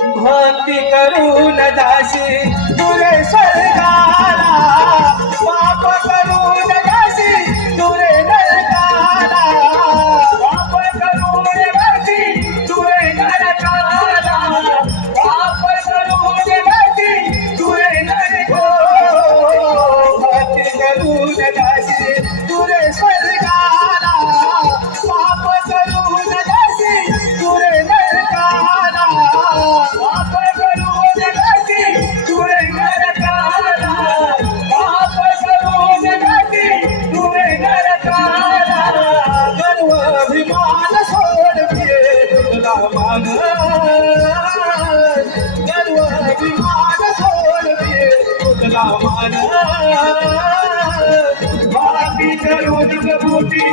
भक्ती करून जाशी तुरे स्वर्गाला, पाप करून जाशी तुरे नरकाला, पाप करून जाशी तुरे नरकाला, पाप करून जाशी तुरे नरको, भक्ती करून जाशी तुरे स्वर्गाला, पाप करून जाशी तुरे नरकाला, पाप करून जाशी तुरे नरकाला, पाप करून जाशी तुरे नरकाला, गर्व अभिमान सोड तुला मान, गर्व अभिमान सोड तुला मान, बाकी करून प्रभूती